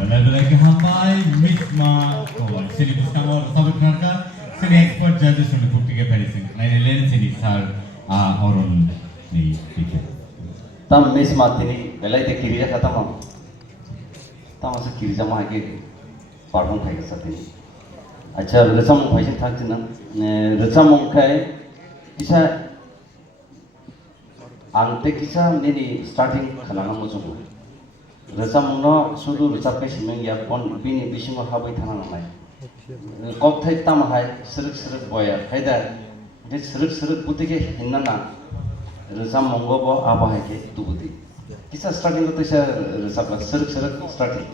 Bela-bela ke hampai misma kawan. Sini bersama sabuk neraka. Sini expert judges untuk bukti ke Paris. Lain lain sini sar orang ni pikir. Tam misma tini belai te kiri kata mam. Tam masuk kiri jama ke parfum khai ke sati. Acha resam khai thak jina. Resam khai isa ante kisa nini starting khanana mojugo. Resam no sudu resap ke simeng ya pon bini bisimo habai thana nai. Kok thai tam hai serik boya. Haida de serik putih ke hinna na. Resam monggo bo apa hai ke tu putih. Kisa starting to isa resap serik starting.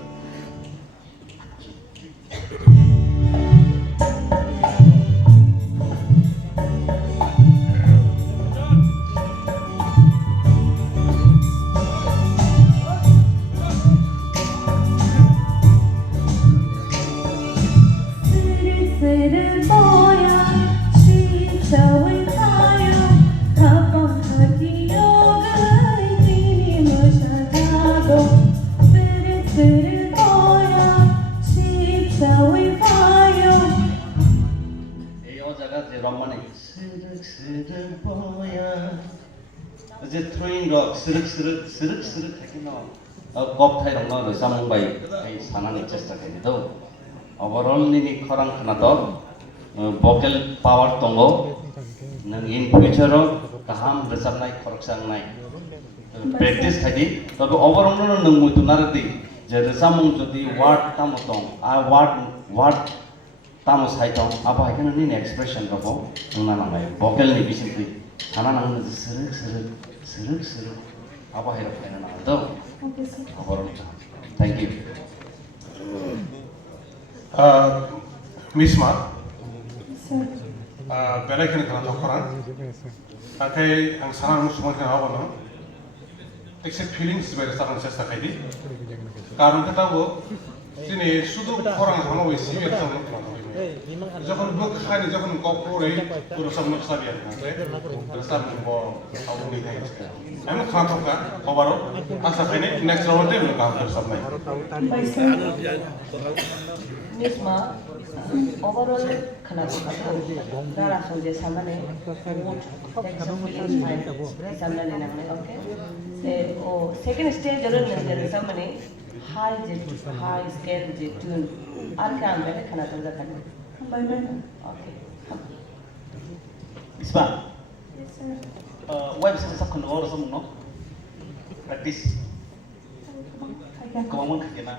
Is it throwing rock? Serik hakin no. Kop thai rong no resam mumbai. Kai sana ni chesta kai do. Overall ni khorang khana do. Vocal power tongo. Nang in future ro kaham resam nai khoraksang nai. Practice thadi. Tabe overall no nang mutu narati. Je resam mung jodi word tamotong. Word tamo sai tong. Apa hakin ni expression ro nang nangai. Vocal ni bisin Kana nang serik apa hero kana nang do. Thank you. Misma. Belai kena kana tokoran. Akai ang sana semua kena apa no? Except feelings sebagai sarang sesa kadi. Karena kita tahu sini sudah orang sama wisi yang sama যখন বুক খানি যখন কপরে পুরো সব নকশা বিয়ার থাকে রাস্তা mob আউনি থাকে আমি খানা থকা খবর আশা খানি নেক্সট রাউন্ডে আমি কাম কর সব নাই Misma overall खाना থকা তারা সঙ্গে সামনে सामने लेना है ओके से ओ सेकंड स्टेज जरूर नहीं सामने हाई स्केल जे ट्यून आर काम में खाना तो खाना okay Misma. Web bisasak kono oro semua no. Practice. Kamu mau kerja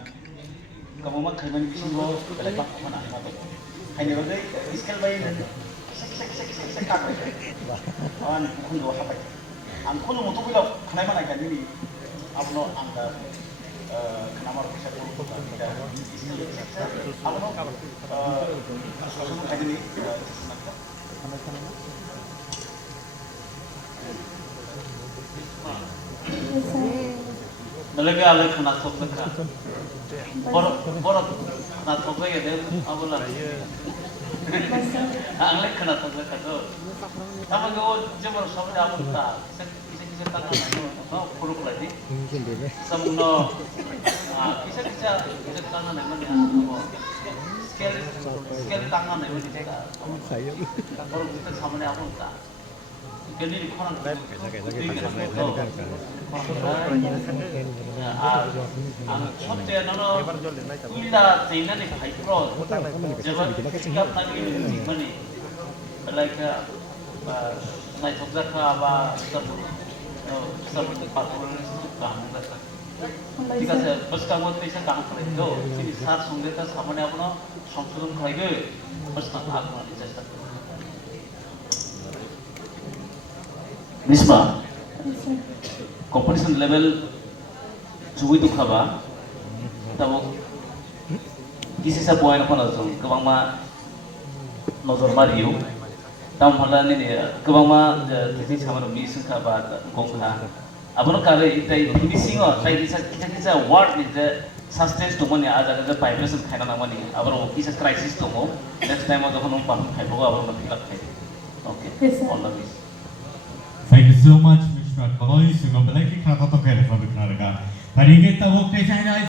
kamu mau kerja ni bising lo belajar mana apa. Hanya berdei skill bayi ni. Sek apa. Awan kun lo apa. Ang kun mo to bilo kanai mana kan ni. Abno anda kenapa bisa turun tidak apa no suasana kaji ni Nalagi alay kena sok leka, borot kena sok lagi deh, apa lah? Alay kena sok leka tu. Tapi kalau jemur sampai apa tak, kisah tangan itu, no kuruk lagi. Semua, kisah tangan itu mana? Scale tangan itu kita. Kalau kita sampai apa tak? Jadi di koran 첫째 너는 우리다 제인한테 가이프로 저번 시간 나기 뭐니 like 나이 독자카와 서브 파트너를 가는 거다. ঠিক আছে বস কাম করতে এসে কাম করে তো তিনি সার সঙ্গে তার সামনে আপনার সংশোধন খাইবে বস কাম আপনার চেষ্টা করুন Misma, competition level cuy tu kaba, tahu kisi sa buai nak panasung, kebang ma nozor mariu, tahu malah ni kebang ma jadi sama orang mising kaba gongha, apa nak kare itai finishing or itai kita word ni je sustain tu mana ada ada vibration kaya nama ni, apa orang kisah crisis tu mo, next time ada orang paham kaya bawa apa orang tidak kaya, okay, all the best. Thank you so much, Mr. Kaloy. Sungguh belaki kerana toto kaya lepas berkenal dengan. Tadi kita waktu saya